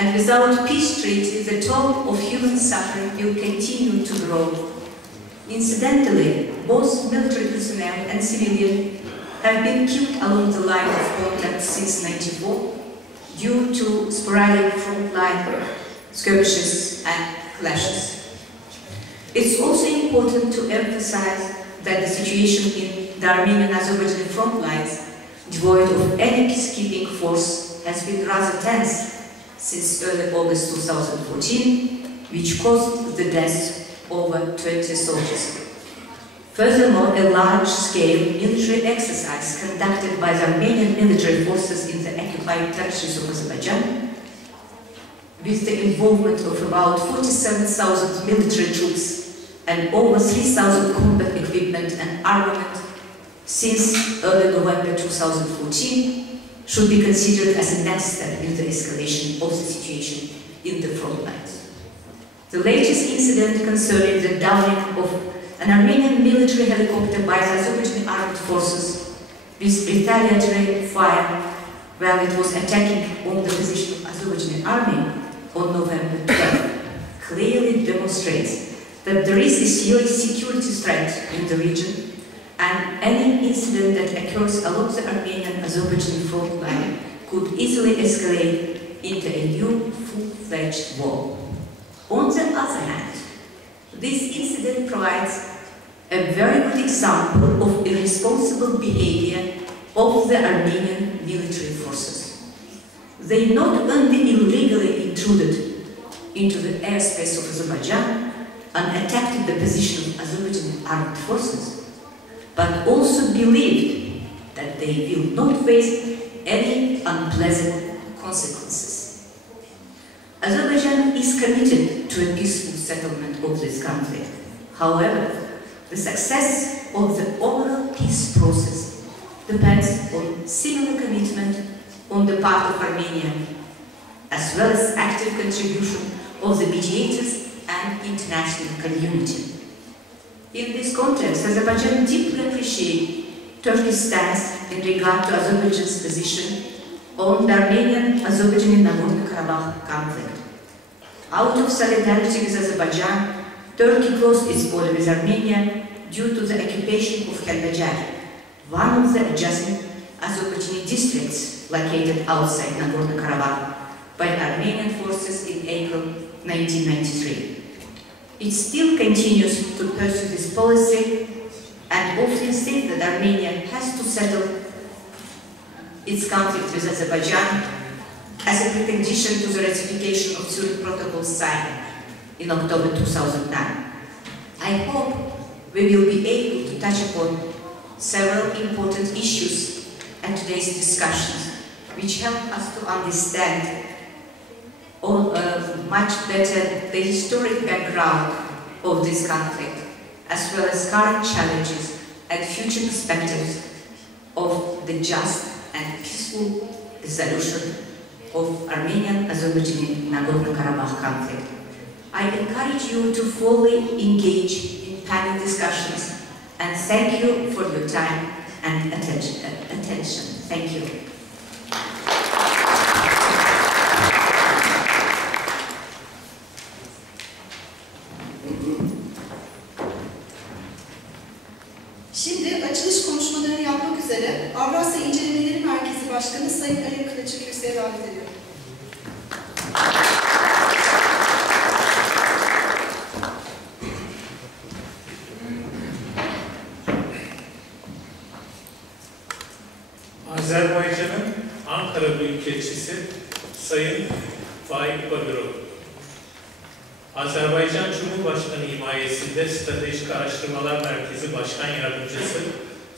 And without peace treaty, the toll of human suffering will continue to grow. Incidentally, both military personnel and civilians have been killed along the line of contact since 1994 due to sporadic frontline skirmishes and clashes. It's also important to emphasize that the situation in the Armenian-Azerbaijani front lines, devoid of any peacekeeping force, has been rather tense since early August 2014, which caused the deaths of over 20 soldiers. Furthermore, a large-scale military exercise conducted by the Armenian military forces in the occupied territories of Azerbaijan, with the involvement of about 47,000 military troops and over 3,000 combat equipment and armament since early November 2014, should be considered as a next step in the escalation of the situation in the front lines. The latest incident concerning the downing of an Armenian military helicopter by the Azerbaijani armed forces with retaliatory fire while it was attacking on the position of Azerbaijani army on November 12 clearly demonstrates that there is a serious security threat in the region, and any incident that occurs along the Armenian-Azerbaijani front line could easily escalate into a new full-fledged war. On the other hand, this incident provides a very good example of irresponsible behavior of the Armenian military forces. They not only illegally intruded into the airspace of Azerbaijan and attacked the position of Azerbaijani armed forces, but also believed that they will not face any unpleasant consequences. Azerbaijan is committed to a peaceful settlement of this conflict. However, the success of the overall peace process depends on similar commitment on the part of Armenia, as well as active contribution of the mediators and international community. In this context, Azerbaijan deeply appreciates Turkey's stance in regard to Azerbaijan's position on the Armenian-Azerbaijani Nagorno-Karabakh conflict. Out of solidarity with Azerbaijan, Turkey closed its border with Armenia due to the occupation of Kelbecer, one of the adjacent Azerbaijani districts located outside Nagorno-Karabakh, by Armenian forces in April 1993. It still continues to pursue this policy and often states that Armenia has to settle its conflict with Azerbaijan as a precondition to the ratification of Zurich Protocol signed in October 2009. I hope we will be able to touch upon several important issues at today's discussions, which help us to understand much better the historic background of this conflict, as well as current challenges and future perspectives of the just and peaceful resolution of Armenian-Azerbaijani Nagorno-Karabakh conflict. I encourage you to fully engage in panel discussions, and thank you for your time and attention. Thank you. Şimdi açılış konuşmalarını yapmak üzere Avrasya İncelemeleri Merkezi Başkanı Sayın Ali Kılıç'ı kürsüye davet ediyorum. Azerbaycan'ın Ankara Büyükelçisi Sayın Faik Bagırov, Azerbaycan Cumhurbaşkanı himayesinde Stratejik Araştırmalar Merkezi Başkan Yardımcısı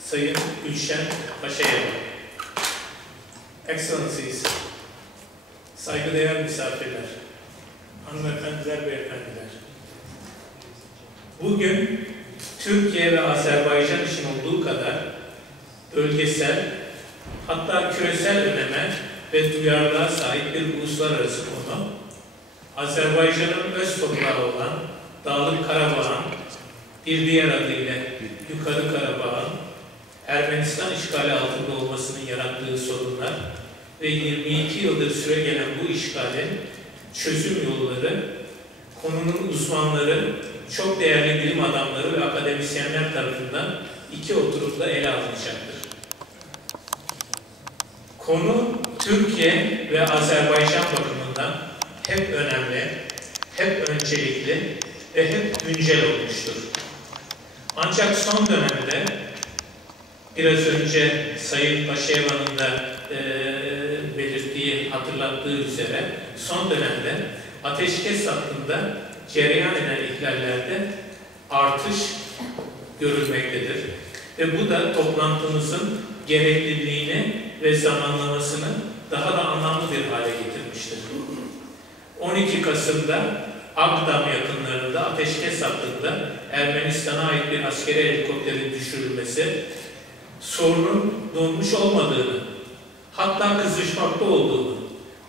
Sayın Gülşen Paşayev, Excellencies, saygıdeğer misafirler, hanımefendiler, beyefendiler. Bugün Türkiye ve Azerbaycan için olduğu kadar bölgesel, hatta küresel öneme ve duyarlılığa sahip bir uluslararası konu, Azerbaycan'ın öz toprağı olan Dağlık Karabağ'ın, bir diğer adıyla Yukarı Karabağ'ın Ermenistan işgali altında olmasının yarattığı sorunlar ve 22 yıldır süre gelen bu işgalin çözüm yolları, konunun uzmanları, çok değerli bilim adamları ve akademisyenler tarafından 2 oturumda ele alınacaktır. Konu Türkiye ve Azerbaycan bakımından hep önemli, hep öncelikli ve hep güncel olmuştur. Ancak son dönemde, biraz önce Sayın Paşayevan'ın da belirttiği, hatırlattığı üzere, son dönemde ateşkes hattında cereyan eden ihlallerde artış görülmektedir. Ve bu da toplantımızın gerekliliğini ve zamanlamasını daha da anlamlı bir hale getirmiştir. 12 Kasım'da Agdam yakınlarında ateşkes hattında Ermenistan'a ait bir askeri helikopterin düşürülmesi, sorunun donmuş olmadığını, hatta kızışmakta olduğunu,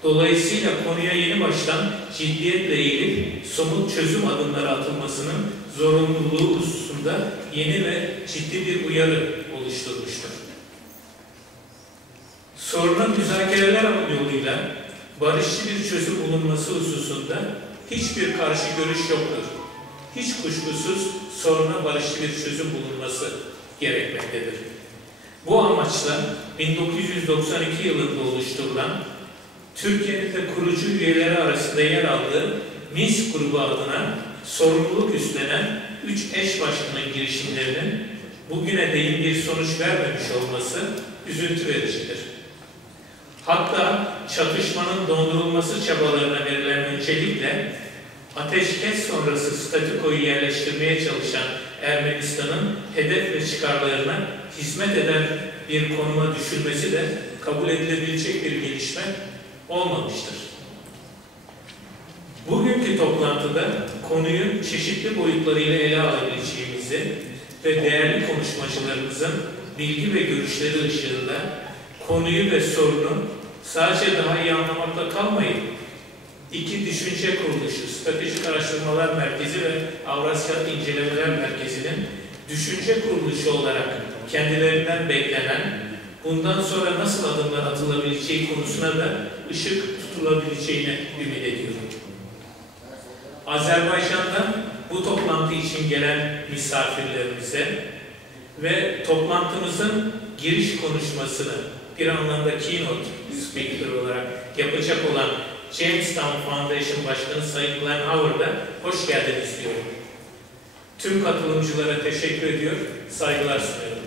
dolayısıyla konuya yeni baştan ciddiyetle eğilip somut çözüm adımları atılmasının zorunluluğu hususunda yeni ve ciddi bir uyarı oluşturmuştur. Sorunun müzakereler yoluyla barışçı bir çözüm bulunması hususunda hiçbir karşı görüş yoktur. Hiç kuşkusuz soruna barışçı bir çözüm bulunması gerekmektedir. Bu amaçla 1992 yılında oluşturulan, Türkiye'nin de kurucu üyeleri arasında yer aldığı Minsk grubu adına sorumluluk üstlenen 3 eş başkanın girişimlerinin bugüne değin bir sonuç vermemiş olması üzüntü vericidir. Hatta çatışmanın dondurulması çabalarına verilen öncelikle ateşkes sonrası statükoyu yerleştirmeye çalışan Ermenistan'ın hedef ve çıkarlarına hizmet eden bir konuma düşürmesi de kabul edilebilecek bir gelişme olmamıştır. Bugünkü toplantıda konuyu çeşitli boyutlarıyla ele alabileceğimizi ve değerli konuşmacılarımızın bilgi ve görüşleri ışığında konuyu ve sorunu sadece daha iyi anlamakla kalmayıp iki düşünce kuruluşu, Stratejik Araştırmalar Merkezi ve Avrasya İncelemeler Merkezi'nin düşünce kuruluşu olarak kendilerinden beklenen, bundan sonra nasıl adımlar atılabileceği konusuna da ışık tutulabileceğini ümit ediyorum. Azerbaycan'dan bu toplantı için gelen misafirlerimize ve toplantımızın giriş konuşmasını bir anlamda keynote speaker olarak yapacak olan Jamestown Foundation Başkanı Sayın Glenn Howard'a hoş geldiniz diyorum. Tüm katılımcılara teşekkür ediyor, saygılar sunuyorum.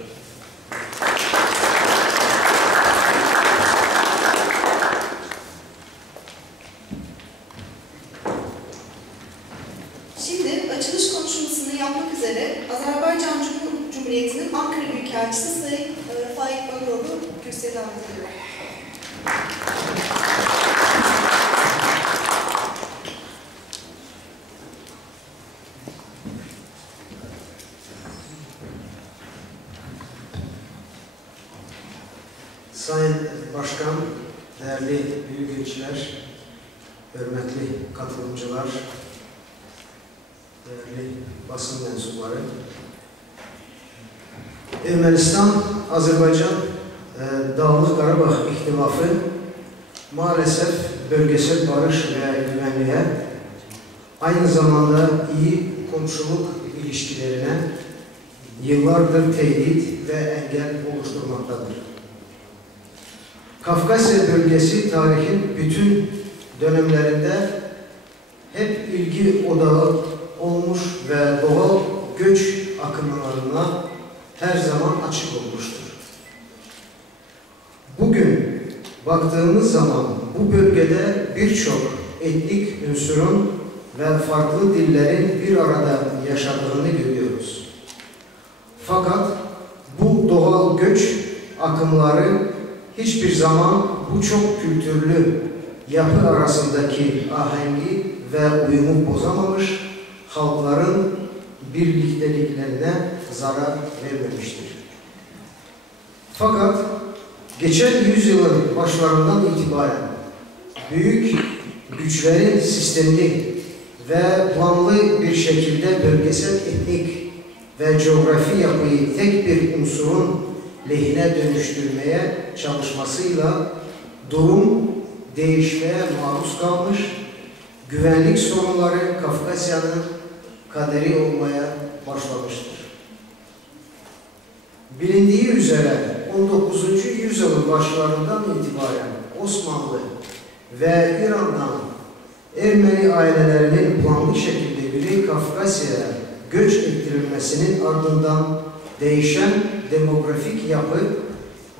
Şimdi açılış konuşmasını yapmak üzere Azerbaycan Cumhuriyeti'nin Ankara Büyükelçisi Sayın Faik Balıroğlu kürsüye davet ediyor. Sayın Başkan, değerli büyükelçiler, hürmetli katılımcılar, değerli basın mensupları, Ermenistan, Azerbaycan DAÐLIK KARABAŞ İHTİLAFI maalesef bölgesel barış ve güvenliğe, aynı zamanda iyi komşuluk ilişkilerine yıllardır tehdit ve engel oluşturmaktadır. Kafkasya bölgesi tarihin bütün dönemlerinde hep ilgi odağı olmuş ve doğal göç akımlarına her zaman açık olmuştur. Bugün baktığımız zaman bu bölgede birçok etnik unsurun ve farklı dillerin bir arada yaşadığını görüyoruz. Fakat bu doğal göç akımları hiçbir zaman bu çok kültürlü yapı arasındaki ahengi ve uyumu bozamamış, halkların birlikteliklerine zarar vermemiştir. Fakat geçen yüzyılın başlarından itibaren büyük güçlerin sistemli ve planlı bir şekilde bölgesel etnik ve coğrafi yapıyı tek bir unsurun lehine dönüştürmeye çalışmasıyla durum değişmeye maruz kalmış güvenlik sorunları Kafkasya'nın kaderi olmaya başlamıştır. Bilindiği üzere 19. yüzyılın başlarından itibaren Osmanlı ve İran'dan Ermeni ailelerinin planlı şekilde Güney Kafkasya'ya göç ettirilmesinin ardından değişen demografik yapı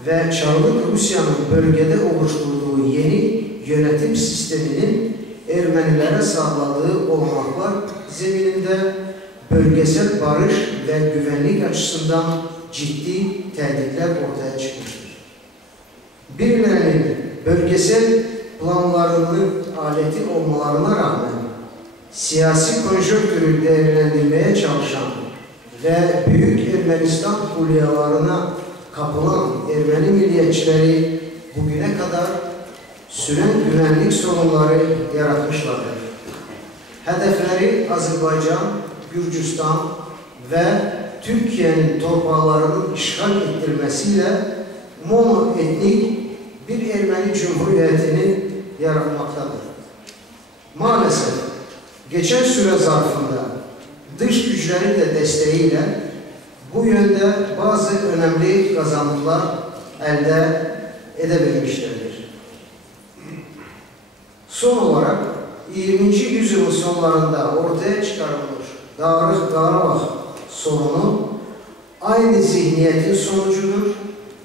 ve Çarlık Rusya'nın bölgede oluşturduğu yeni yönetim sisteminin Ermenilere sağladığı olanaklar zemininde bölgesel barış ve güvenlik açısından ciddi tehditler ortaya çıkmıştır. Birilerinin bölgesel planlarının aleti olmalarına rağmen siyasi konjonktürü değerlendirmeye çalışan ve Büyük Ermenistan hulyalarına kapılan Ermeni milliyetçileri bugüne kadar süren güvenlik sorunları yaratmışlardır. Hedefleri Azerbaycan, Gürcistan ve Türkiye'nin torbalarının işgal ettirmesiyle monoetnik bir Ermeni Cumhuriyeti'nin yaratmaktadır. Maalesef geçen süre zarfında dış güçlerin de desteğiyle bu yönde bazı önemli kazanımlar elde edebilmişlerdir. Son olarak 20. yüzyılın sonlarında ortaya çıkarılmış DAÐLIK KARABAŞ sorunu aynı zihniyetin sonucudur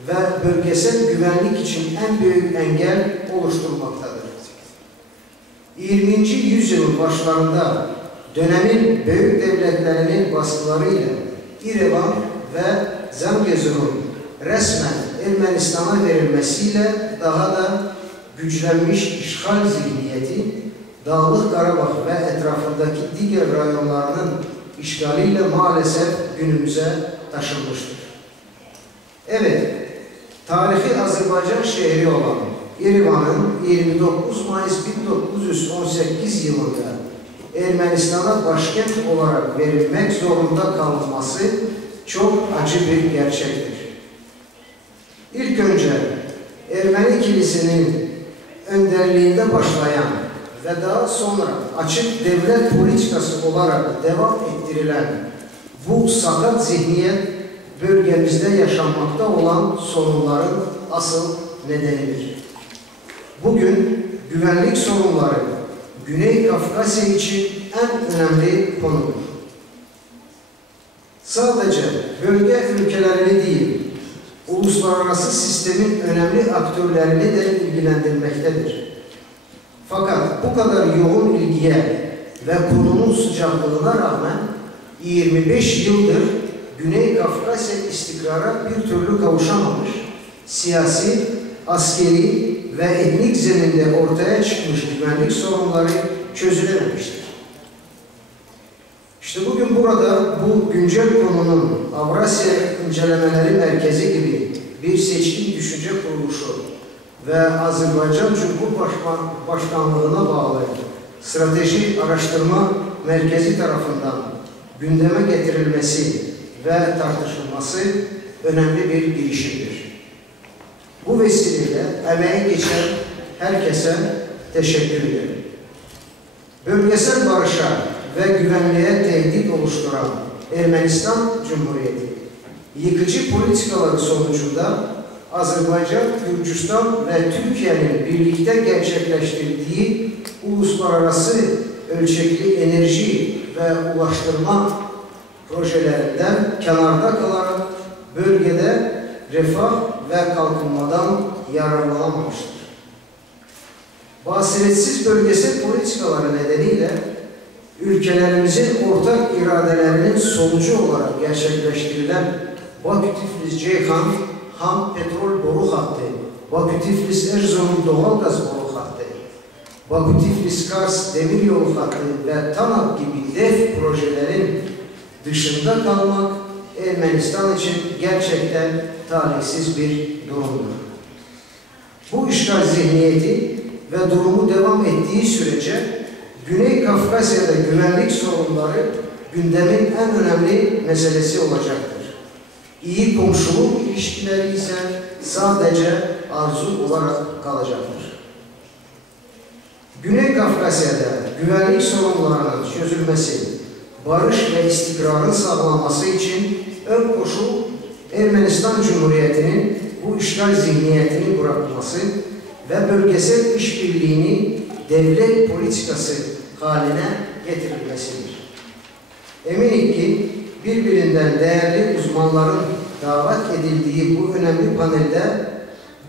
ve bölgesel güvenlik için en büyük engel oluşturmaktadır. 20. yüzyılın başlarında dönemin büyük devletlerinin baskılarıyla İrevan ve Zangezur'un resmen Ermenistan'a verilmesiyle daha da güçlenmiş işgal zihniyeti DAÐLIK KARABAŞ ve etrafındaki diğer rayonlarının işgaliyle maalesef günümüze taşınmıştır. Evet, tarihi Azerbaycan şehri olan İrevan'ın 29 Mayıs 1918 yılında Ermenistan'a başkent olarak verilmek zorunda kalınması çok acı bir gerçektir. İlk önce Ermeni kilisinin önderliğinde başlayan ve daha sonra açık devlet politikası olarak devam ettirilen bu sakat zihniyet bölgemizde yaşanmakta olan sorunların asıl nedenidir. Bugün güvenlik sorunları Güney Kafkasya için en önemli konudur. Sadece bölge ülkelerini değil, uluslararası sistemin önemli aktörlerini de ilgilendirmektedir. Fakat bu kadar yoğun ilgiye ve konunun sıcaklığına rağmen 25 yıldır Güney Kafkasya istikrara bir türlü kavuşamamış, siyasi, askeri ve etnik zeminde ortaya çıkmış güvenlik sorunları çözülememiştir. İşte bugün burada bu güncel konunun Avrasya İncelemeleri Merkezi gibi bir seçkin düşünce kuruluşu ve Azerbaycan Cumhurbaşkanlığına bağlı Strateji Araştırma Merkezi tarafından gündeme getirilmesi ve tartışılması önemli bir girişimdir. Bu vesileyle emeği geçen herkese teşekkür ederim. Bölgesel barışa ve güvenliğe tehdit oluşturan Ermenistan Cumhuriyeti, yıkıcı politikaları sonucunda Azerbaycan, Gürcistan ve Türkiye'nin birlikte gerçekleştirdiği uluslararası ölçekli enerji ve ulaştırma projelerinden kenarda kalan bölgede refah ve kalkınmadan yararlanamamıştır. Basiretsiz bölgesel politikaları nedeniyle ülkelerimizin ortak iradelerinin sonucu olarak gerçekleştirilen Bakü-Tiflis-Ceyhan ham petrol boru hattı, Bakü-Tiflis-Erzurum doğalgaz boru hattı, Bakü-Tiflis-Kars demiryolu hattı ve TANAP gibi dev projelerin dışında kalmak Ermenistan için gerçekten talihsiz bir durumdur. Bu işgal zihniyeti ve durumu devam ettiği sürece Güney Kafkasya'da güvenlik sorunları gündemin en önemli meselesi olacaktır. İyi komşuluk ilişkileri ise sadece arzu olarak kalacaktır. Güney Kafkasya Kafkasya'da güvenlik sorunlarının çözülmesi, barış ve istikrarın sağlanması için ön koşul Ermenistan Cumhuriyeti'nin bu işgal zihniyetini bırakması ve bölgesel işbirliğini devlet politikası haline getirilmesidir. Eminim ki birbirinden değerli uzmanların davet edildiği bu önemli panelde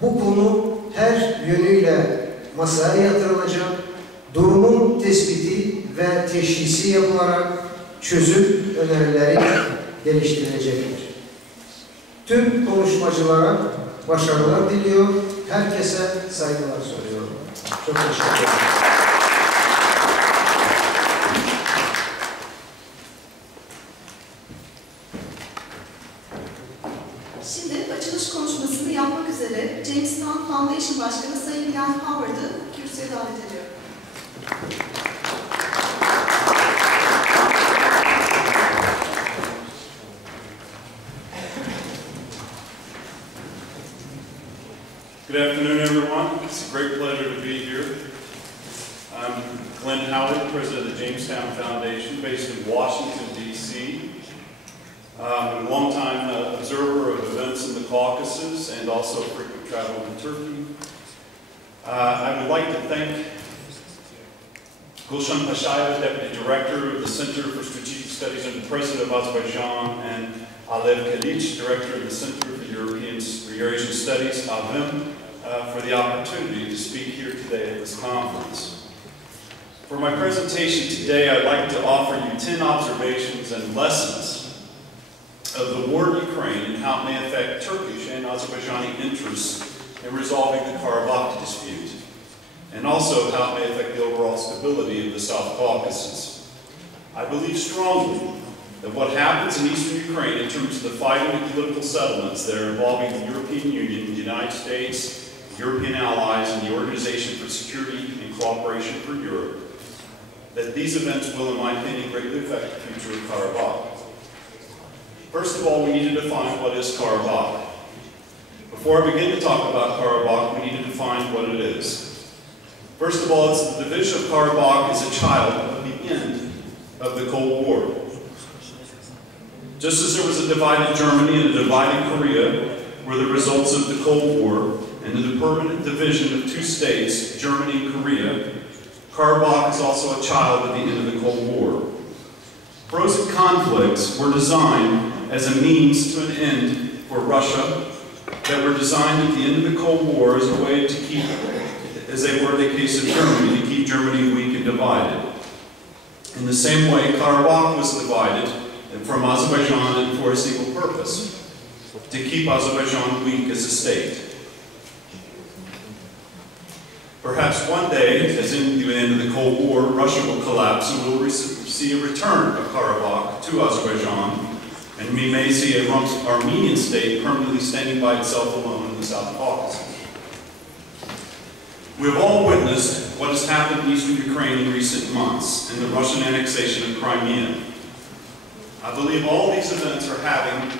bu konu her yönüyle masaya yatırılacak, durumun tespiti ve teşhisi yapılarak çözüm önerileri geliştirilecektir. Tüm konuşmacılara başarılar diliyor, herkese saygılar sunuyorum. Çok teşekkür ederim. Şimdi açılış konuşmasını yapmak üzere Jamestown Foundation Başkanı Sayın Glenn Howard'ı kürsüye davet ediyorum. Good afternoon, everyone. It's a great pleasure to be here. I'm Glenn Howard, president of the Jamestown Foundation, based in Washington, D.C. I'm a longtime observer of events in the Caucasus and also frequent travel to Turkey. I would like to thank Gulshan Pashayev, Deputy Director of the Center for Strategic Studies and the President of Azerbaijan, and Alev Kalic, Director of the Center for Eurasian Studies, AVİM, for the opportunity to speak here today at this conference. For my presentation today, I'd like to offer you 10 observations and lessons of the war in Ukraine and how it may affect Turkish and Azerbaijani interests in resolving the Karabakh dispute, and also how it may affect the overall stability of the South Caucasus. I believe strongly that what happens in eastern Ukraine in terms of the fighting and political settlements that are involving the European Union, the United States, European allies, and the Organization for Security and Cooperation for Europe, that these events will, in my opinion, greatly affect the future of Karabakh. First of all, we need to define what is Karabakh. Before I begin to talk about Karabakh, we need to define what it is. First of all, it's the division of Karabakh is a child of the end of the Cold War. Just as there was a divided Germany and a divided Korea were the results of the Cold War and the permanent division of two states, Germany and Korea, Karabakh is also a child of the end of the Cold War. Frozen conflicts were designed as a means to an end for Russia, that were designed at the end of the Cold War as a way to keep, as they were in the case of Germany, to keep Germany weak and divided. In the same way, Karabakh was divided from Azerbaijan and for a single purpose, to keep Azerbaijan weak as a state. Perhaps one day, as in the end of the Cold War, Russia will collapse and we'll see a return of Karabakh to Azerbaijan, and we may see an Armenian state permanently standing by itself alone in the South Caucasus. We have all witnessed what has happened in eastern Ukraine in recent months, and the Russian annexation of Crimea. I believe all these events are having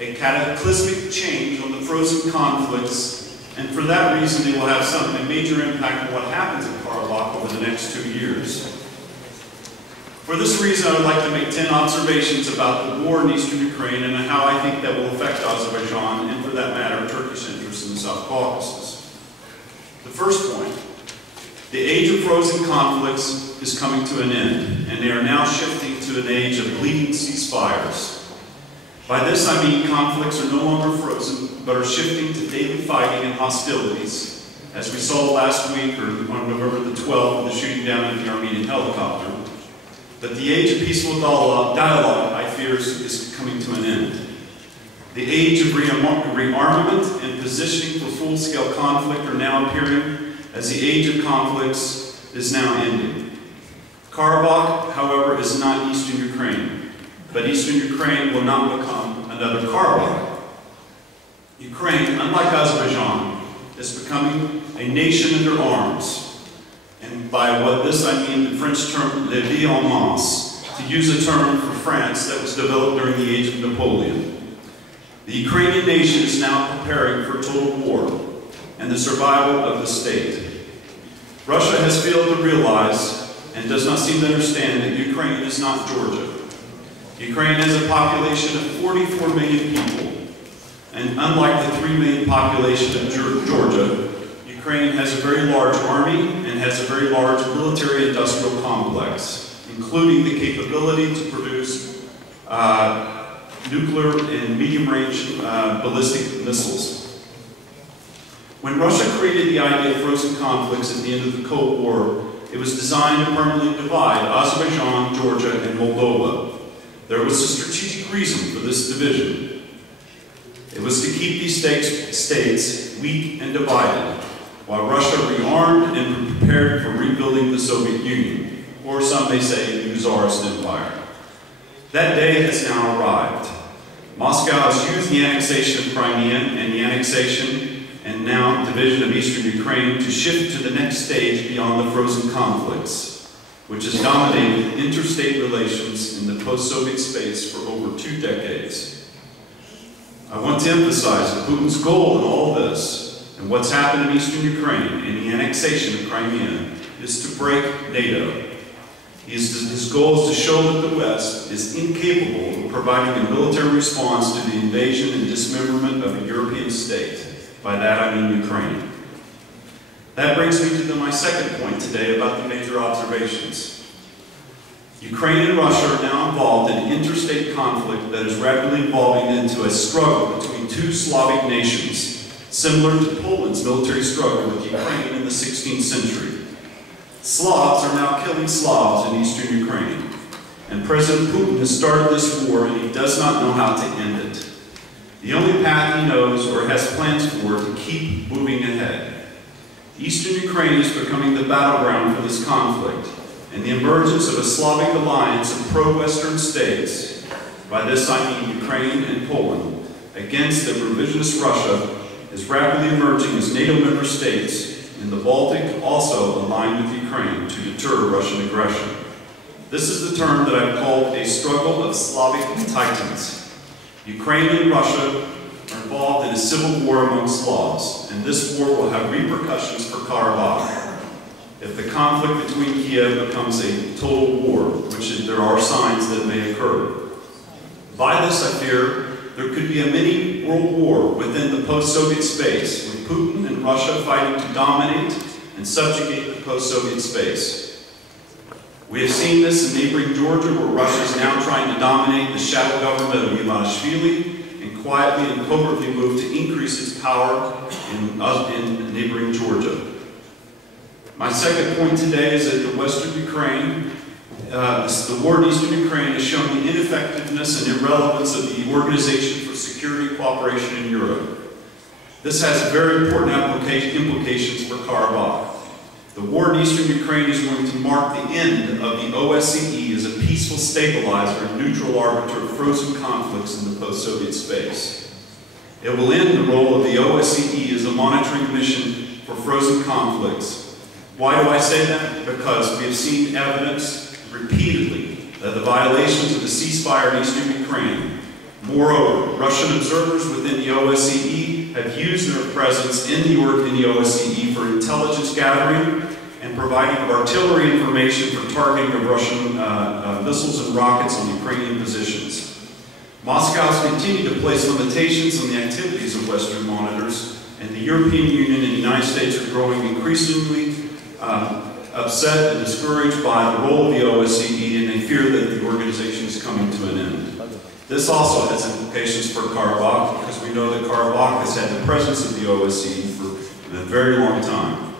a cataclysmic change on the frozen conflicts, and for that reason they will have a major impact on what happens in Karabakh over the next 2 years. For this reason, I would like to make 10 observations about the war in eastern Ukraine and how I think that will affect Azerbaijan, and for that matter, Turkish interests in the South Caucasus. The first point, the age of frozen conflicts is coming to an end, and they are now shifting to an age of bleeding ceasefires. By this I mean conflicts are no longer frozen, but are shifting to daily fighting and hostilities, as we saw last week or on November the 12th with the shooting down of the Armenian helicopter. But the age of peaceful dialogue, I fear, is coming to an end. The age of rearmament and positioning for full-scale conflict are now appearing, as the age of conflicts is now ending. Karabakh, however, is not eastern Ukraine, but eastern Ukraine will not become another Karabakh. Ukraine, unlike Azerbaijan, is becoming a nation under arms. And by what this I mean the French term "la vie en masse," to use a term for France that was developed during the age of Napoleon. The Ukrainian nation is now preparing for total war and the survival of the state. Russia has failed to realize and does not seem to understand that Ukraine is not Georgia. Ukraine has a population of 44 million people, and unlike the 3 million population of Georgia, Ukraine has a very large army and has a very large military-industrial complex, including the capability to produce nuclear and medium-range ballistic missiles. When Russia created the idea of frozen conflicts at the end of the Cold War, it was designed to permanently divide Azerbaijan, Georgia, and Moldova. There was a strategic reason for this division. It was to keep these states weak and divided, while Russia rearmed and prepared for rebuilding the Soviet Union, or some may say the Tsarist Empire. That day has now arrived. Moscow has used the annexation of Crimea and the annexation and now division of eastern Ukraine to shift to the next stage beyond the frozen conflicts, which has dominated interstate relations in the post-Soviet space for over 2 decades. I want to emphasize that Putin's goal in all this, and what's happened in eastern Ukraine and the annexation of Crimea, is to break NATO. His goal is to show that the West is incapable of providing a military response to the invasion and dismemberment of a European state. By that I mean Ukraine. That brings me to my second point today about the major observations. Ukraine and Russia are now involved in an interstate conflict that is rapidly evolving into a struggle between 2 Slavic nations, similar to Poland's military struggle with Ukraine in the 16th century. Slavs are now killing Slavs in eastern Ukraine, and President Putin has started this war and he does not know how to end it. The only path he knows or has plans for to keep moving ahead. Eastern Ukraine is becoming the battleground for this conflict, and the emergence of a Slavic alliance of pro-Western states, by this I mean Ukraine and Poland, against the revisionist Russia, is rapidly emerging as NATO member states in the Baltic also aligned with Ukraine to deter Russian aggression. This is the term that I've called a struggle of Slavic titans. Ukraine and Russia are involved in a civil war among Slavs, and this war will have repercussions for Karabakh. If the conflict between Kiev becomes a total war, which there are signs that may occur. By this, I fear, there could be a mini world war within the post-Soviet space, with Putin and Russia fighting to dominate and subjugate the post-Soviet space. We have seen this in neighboring Georgia, where Russia is now trying to dominate the shadow government of Ivanishvili and quietly and covertly move to increase its power in neighboring Georgia. My second point today is that the Western Ukraine, the war in eastern Ukraine has shown the ineffectiveness and irrelevance of the Organization for Security and Cooperation in Europe. This has very important implications for Karabakh. The war in eastern Ukraine is going to mark the end of the OSCE as a peaceful stabilizer and neutral arbiter of frozen conflicts in the post-Soviet space. It will end the role of the OSCE as a monitoring mission for frozen conflicts. Why do I say that? Because we have seen evidence repeatedly of the violations of the ceasefire in eastern Ukraine. Moreover, Russian observers within the OSCE have used their presence in the OSCE for intelligence gathering and providing of artillery information for targeting of Russian missiles and rockets on Ukrainian positions. Moscow has continued to place limitations on the activities of Western monitors, and the European Union and the United States are growing increasingly upset and discouraged by the role of the OSCE, and they fear that the organization is coming to an end. This also has implications for Karabakh, because we know that Karabakh has had the presence of the OSCE for a very long time.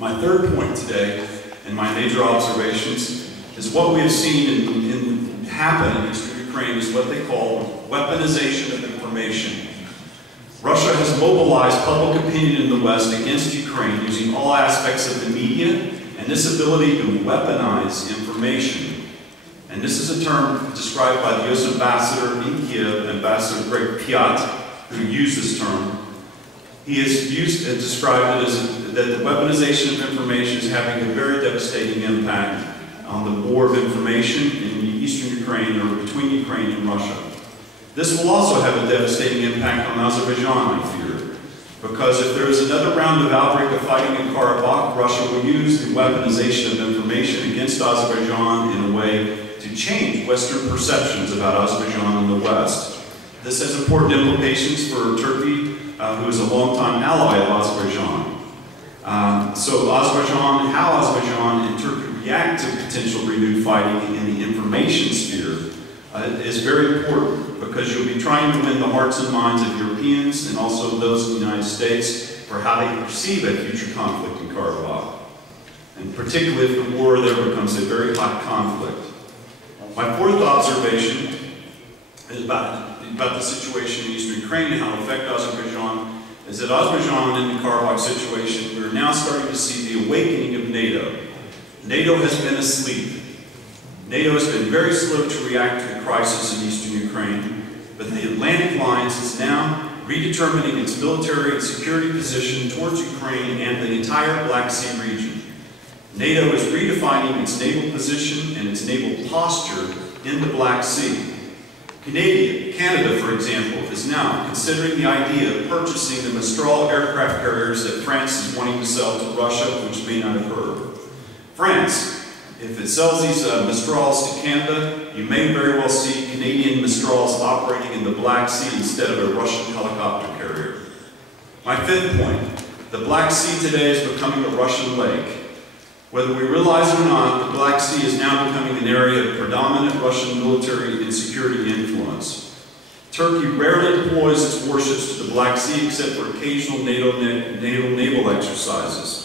My third point today, and my major observations, is what we have seen happen in eastern Ukraine is what they call weaponization of information. Russia has mobilized public opinion in the West against Ukraine using all aspects of the media and this ability to weaponize information. And this is a term described by the U.S. ambassador in Kiev, Ambassador Greg Piat, who used this term. He has used and described it as that the weaponization of information is having a very devastating impact on the war of information in eastern Ukraine, or between Ukraine and Russia. This will also have a devastating impact on Azerbaijan, I fear. because if there is another round of outbreak of fighting in Karabakh, Russia will use the weaponization of information against Azerbaijan in a way to change Western perceptions about Azerbaijan in the West. This has important implications for Turkey, who is a longtime ally of Azerbaijan. So how Azerbaijan and Turkey react to potential renewed fighting in the information sphere is very important, because you'll be trying to win the hearts and minds of Europeans and also those in the United States for how they perceive a future conflict in Karabakh. And particularly if the war there becomes a very hot conflict. My fourth observation is about the situation in eastern Ukraine and how it will affect Azerbaijan, is that Azerbaijan in the Karabakh situation, we're now starting to see the awakening of NATO. NATO has been asleep. NATO has been very slow to react to the crisis in eastern Ukraine, but the Atlantic Alliance is now redetermining its military and security position towards Ukraine and the entire Black Sea region. NATO is redefining its naval position and its naval posture in the Black Sea. Canada, for example, is now considering the idea of purchasing the Mistral aircraft carriers that France is wanting to sell to Russia, which may not have heard. France, if it sells these Mistrals to Canada, you may very well see Canadian Mistrals operating in the Black Sea instead of a Russian helicopter carrier. My fifth point, the Black Sea today is becoming a Russian lake. Whether we realize it or not, the Black Sea is now becoming an area of predominant Russian military and security influence. Turkey rarely deploys its warships to the Black Sea except for occasional NATO naval exercises.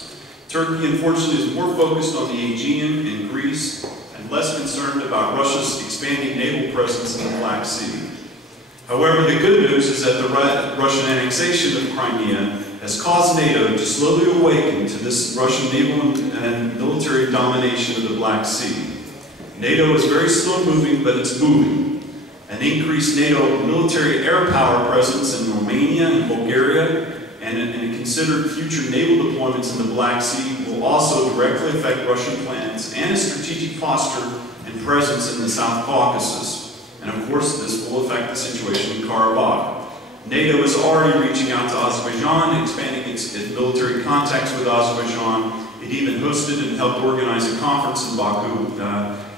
Turkey, unfortunately, is more focused on the Aegean and Greece and less concerned about Russia's expanding naval presence in the Black Sea. However, the good news is that the Russian annexation of Crimea has caused NATO to slowly awaken to this Russian naval and military domination of the Black Sea. NATO is very slow moving, but it's moving. An increased NATO military air power presence in Romania and Bulgaria and considered future naval deployments in the Black Sea will also directly affect Russian plans and its strategic posture and presence in the South Caucasus. And of course, this will affect the situation in Karabakh. NATO is already reaching out to Azerbaijan, expanding its military contacts with Azerbaijan. It even hosted and helped organize a conference in Baku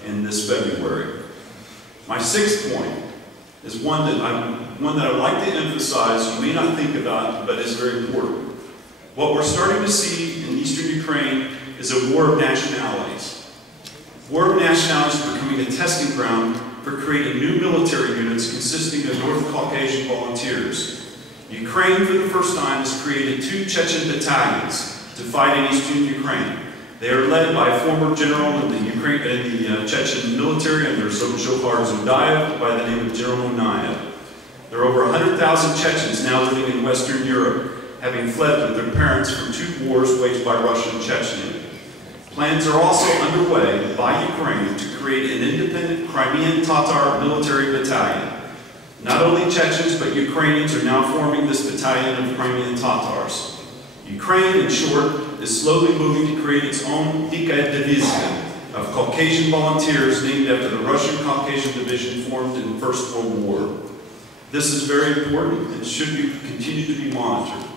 in this February. My sixth point is one that I'd like to emphasize, you may not think about, but is very important. What we're starting to see in eastern Ukraine is a war of nationalities. War of nationalities is becoming a testing ground for creating new military units consisting of North Caucasian volunteers. Ukraine, for the first time, has created 2 Chechen battalions to fight in eastern Ukraine. They are led by a former general in the Chechen military under Zohar Zudayev by the name of General Munayev. There are over 100,000 Chechens now living in Western Europe, having fled with their parents from 2 wars waged by Russia and Chechnya. Plans are also underway by Ukraine to create an independent Crimean Tatar military battalion. Not only Chechens, but Ukrainians are now forming this battalion of Crimean Tatars. Ukraine, in short, is slowly moving to create its own Dika Divizia of Caucasian volunteers named after the Russian Caucasian Division formed in the First World War. This is very important and should continue to be monitored.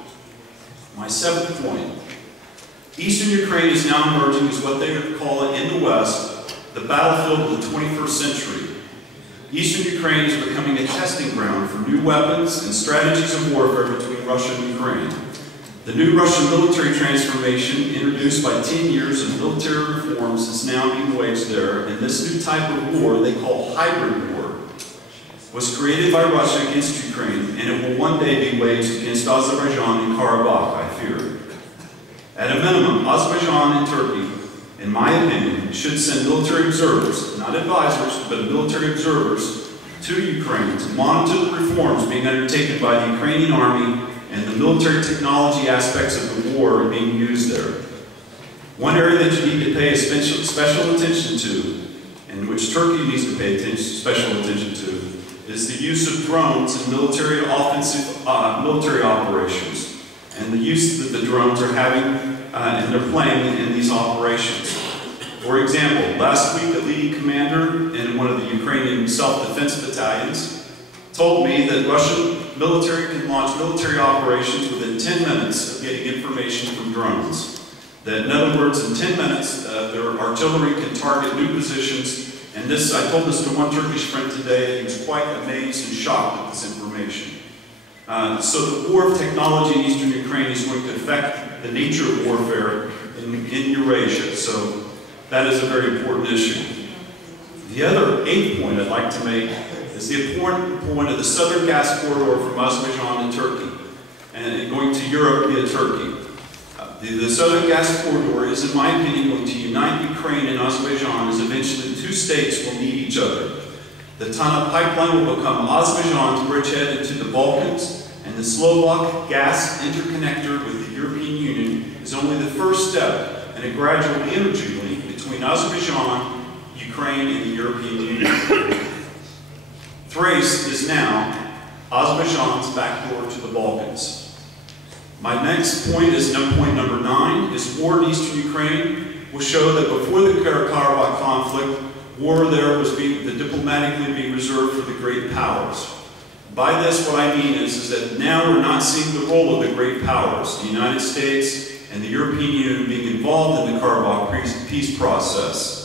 My seventh point. Eastern Ukraine is now emerging as what they would call it in the West, the battlefield of the 21st century. Eastern Ukraine is becoming a testing ground for new weapons and strategies of warfare between Russia and Ukraine. The new Russian military transformation, introduced by 10 years of military reforms, is now being waged there, and this new type of war they call hybrid war was created by Russia against Ukraine, and it will one day be waged against Azerbaijan and Karabakh, I fear. At a minimum, Azerbaijan and Turkey, in my opinion, should send military observers, not advisors, but military observers, to Ukraine to monitor the reforms being undertaken by the Ukrainian army and the military technology aspects of the war being used there. One area that you need to pay special attention to, and which Turkey needs to pay special attention to, is the use of drones in military military operations, and the use that the drones are having and they're playing in these operations. For example, last week a leading commander in one of the Ukrainian self-defense battalions told me that Russian military can launch military operations within 10 minutes of getting information from drones. That in other words, in 10 minutes, their artillery can target new positions. And this, I told this to one Turkish friend today, he was quite amazed and shocked at this information. So the war of technology in eastern Ukraine is going to affect the nature of warfare in Eurasia. So that is a very important issue. The other 8th point I'd like to make is the important point of the southern gas corridor from Azerbaijan to Turkey and going to Europe via Turkey. The southern gas corridor is, in my opinion, going to unite Ukraine and Azerbaijan as eventually the two states will meet each other. The Tana pipeline will become Azerbaijan's bridgehead into the Balkans, and the Slovak gas interconnector with the European Union is only the first step in a gradual energy link between Azerbaijan, Ukraine, and the European Union. Thrace is now Azerbaijan's backdoor to the Balkans. My next point is point number 9, is war in eastern Ukraine will show that before the Karabakh conflict, war there was diplomatically being reserved for the great powers. By this, what I mean is that now we're not seeing the role of the great powers, the United States and the European Union, being involved in the Karabakh peace process.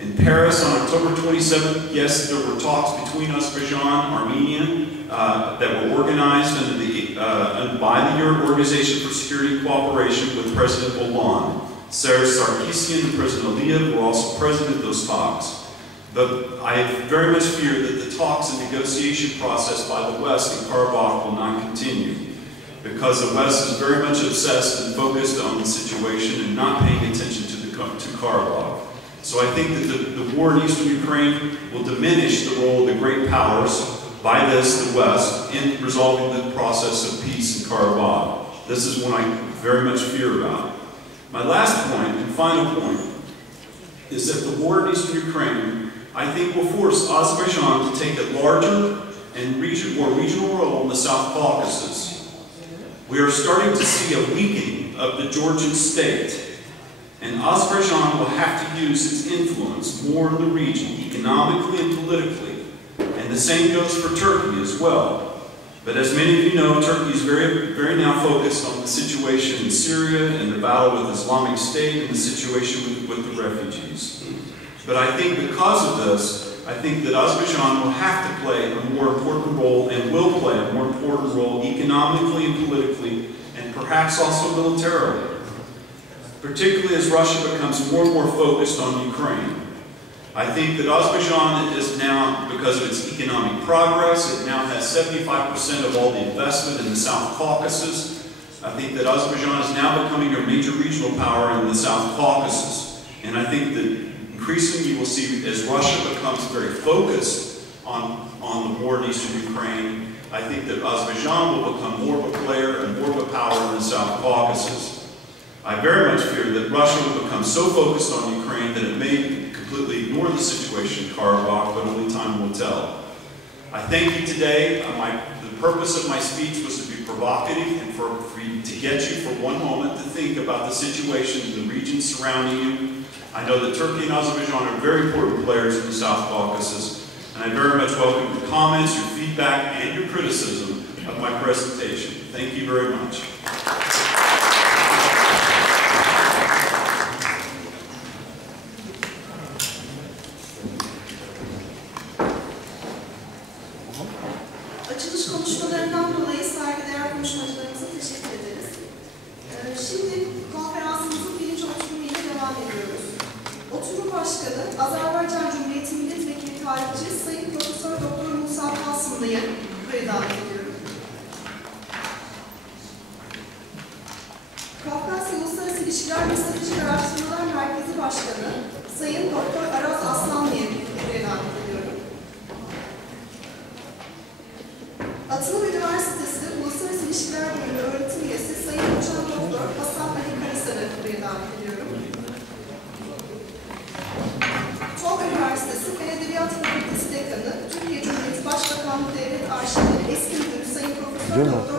In Paris on October 27th, yes, there were talks between Azerbaijan and Armenia that were organized by the Organization for Security and Cooperation with President Hollande. Serge Sarkisian and President Aliyev were also present at those talks. But I very much fear that the talks and negotiation process by the West in Karabakh will not continue, because the West is very much obsessed and focused on the situation and not paying attention to Karabakh. So I think that the war in eastern Ukraine will diminish the role of the great powers, by this the West, in resolving the process of peace in Karabakh. This is what I very much fear about. My last point and final point is that the war in eastern Ukraine, I think, will force Azerbaijan to take a larger and more regional role in the South Caucasus. We are starting to see a weakening of the Georgian state, and Azerbaijan will have to use its influence more in the region, economically and politically, and the same goes for Turkey as well. But as many of you know, Turkey is very now focused on the situation in Syria and the battle with Islamic State and the situation with the refugees. But I think because of this, I think that Azerbaijan will have to play a more important role and will play a more important role economically and politically, and perhaps also militarily, particularly as Russia becomes more and more focused on Ukraine. I think that Azerbaijan is now, because of its economic progress, it now has 75% of all the investment in the South Caucasus. I think that Azerbaijan is now becoming a major regional power in the South Caucasus. And I think that increasingly you will see, as Russia becomes very focused on the war in eastern Ukraine, I think that Azerbaijan will become more of a player and more of a power in the South Caucasus. I very much fear that Russia will become so focused on Ukraine that it may completely ignore the situation in Karabakh, but only time will tell. I thank you today. The purpose of my speech was to be provocative and to get you for one moment to think about the situation in the region surrounding you. I know that Turkey and Azerbaijan are very important players in the South Caucasus, and I very much welcome your comments, your feedback, and your criticism of my presentation. Thank you very much. Açılış konuşmalarından dolayı saygıdeğer konuşmacılarımıza teşekkür ederiz. Şimdi konferansımızın birinci oturumuyla devam ediyoruz. Oturum başkanı Azerbaycan Cumhuriyeti Milletvekili Tarihçi Sayın Profesör Doktor Musa Kasımlı'yı buraya davet ediyorum. Kafkasya Uluslararası İlişkiler ve Stratejik Araştırmalar Merkezi Başkanı Sayın Doktor Araz Aslanlı'yı buraya davet ediyorum. Atılım Üniversitesi Uluslararası İlişkiler Bölümü öğretim üyesi Sayın Hocam Doktor Hasan Ali Karasar'ı buraya davet ediyorum. TOG Üniversitesi Fen Edebiyat Fakültesi Dekanı, Türkiye Cumhuriyeti Başbakanlığı Devlet Arşivleri Eski Müdürü Sayın Profesör Doktor